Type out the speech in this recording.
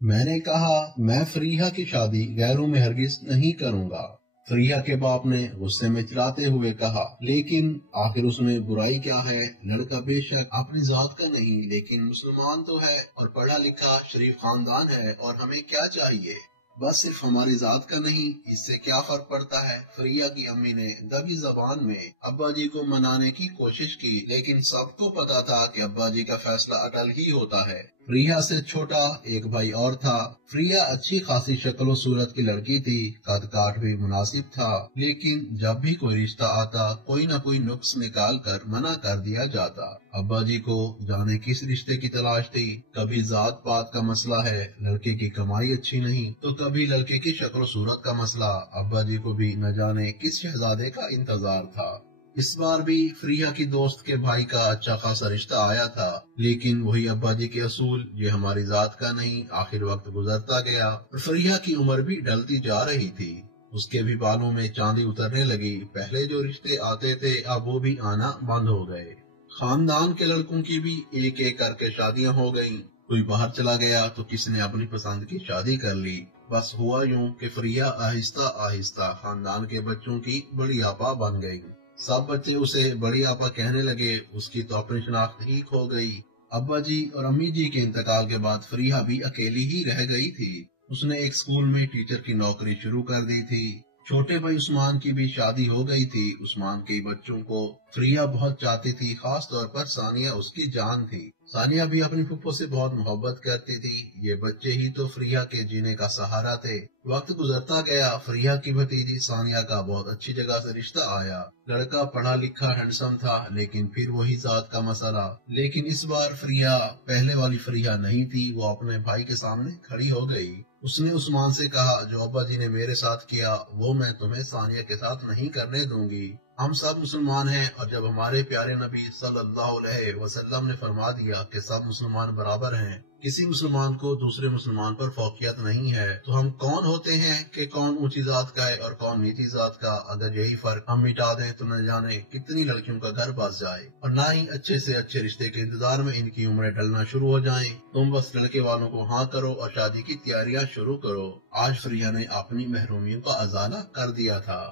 میں نے کہا میں فریحہ کی شادی غیروں میں ہرگز نہیں کروں گا۔ فریحہ کے باپ نے غصے میں چلاتے ہوئے کہا لیکن آخر اس میں برائی کیا ہے؟ لڑکا بے شک اپنی ذات کا نہیں لیکن مسلمان تو ہے اور پڑھا لکھا شریف خاندان ہے، اور ہمیں کیا چاہیے؟ بس صرف ہماری ذات کا نہیں، اس سے کیا فرق پڑتا ہے؟ فریحہ کی امی نے دبی زبان میں ابا جی کو منانے کی کوشش کی، لیکن سب کو پتا تھا کہ ابا جی کا فیصلہ اٹل ہی ہوتا ہے۔ فریحہ سے چھوٹا ایک بھائی اور تھا۔ فریحہ اچھی خاصی شکل و صورت کی لڑکی تھی، قد کاٹ بھی مناسب تھا، لیکن جب بھی کوئی رشتہ آتا کوئی نہ کوئی نقص نکال کر منع کر دیا جاتا۔ ابا جی کو جانے کس رشتے کی تلاش تھی، کبھی ذات پات کا مسئلہ ہے، لڑکے کی کمائی اچھی نہیں، تو کبھی لڑکے کی شکل و صورت کا مسئلہ۔ ابا جی کو بھی نہ جانے کس شہزادے کا انتظار تھا۔ اس بار بھی فریحہ کی دوست کے بھائی کا اچھا خاصا رشتہ آیا تھا، لیکن وہی ابا جی کے اصول، یہ ہماری ذات کا نہیں۔ آخر وقت گزرتا گیا اور فریحہ کی عمر بھی ڈھلتی جا رہی تھی، اس کے بھی بالوں میں چاندی اترنے لگی۔ پہلے جو رشتے آتے تھے اب وہ بھی آنا بند ہو گئے۔ خاندان کے لڑکوں کی بھی ایک ایک کر کے شادیاں ہو گئیں، کوئی باہر چلا گیا تو کسی نے اپنی پسند کی شادی کر لی۔ بس ہوا یوں کہ فریحہ آہستہ آہستہ خاندان کے بچوں کی بڑی آپا بن گئی۔ سب بچے اسے بڑی آپا کہنے لگے، اس کی تو اپنی شناخت ہی کھو گئی۔ ابا جی اور امی جی کے انتقال کے بعد فریحہ بھی اکیلی ہی رہ گئی تھی۔ اس نے ایک اسکول میں ٹیچر کی نوکری شروع کر دی تھی۔ چھوٹے بھائی عثمان کی بھی شادی ہو گئی تھی۔ عثمان کے بچوں کو فریحہ بہت چاہتی تھی، خاص طور پر ثانیہ اس کی جان تھی۔ ثانیہ بھی اپنی پھپھو سے بہت محبت کرتی تھی۔ یہ بچے ہی تو فریحہ کے جینے کا سہارا تھے۔ وقت گزرتا گیا، فریحہ کی بھتیجی ثانیہ کا بہت اچھی جگہ سے رشتہ آیا۔ لڑکا پڑھا لکھا ہینڈسم تھا، لیکن پھر وہی ذات کا مسئلہ۔ لیکن اس بار فریحہ پہلے والی فریحہ نہیں تھی، وہ اپنے بھائی کے سامنے کھڑی ہو گئی۔ اس نے عثمان سے کہا جو ابا جی نے میرے ساتھ کیا وہ میں تمہیں ثانیہ کے ساتھ نہیں کرنے دوں گی۔ ہم سب مسلمان ہیں، اور جب ہمارے پیارے نبی صلی اللہ علیہ وسلم نے فرما دیا کہ سب مسلمان برابر ہیں، کسی مسلمان کو دوسرے مسلمان پر فوقیت نہیں ہے، تو ہم کون ہوتے ہیں کہ کون اونچی ذات کا ہے اور کون نیچی ذات کا؟ اگر یہی فرق ہم مٹا دیں تو نہ جانے کتنی لڑکیوں کا گھر بس جائے، اور نہ ہی اچھے سے اچھے رشتے کے انتظار میں ان کی عمریں ڈلنا شروع ہو جائیں۔ تم بس لڑکے والوں کو ہاں کرو اور شادی کی تیاریاں شروع کرو۔ آج فریحہ نے اپنی محرومیوں کا ازالہ کر دیا تھا۔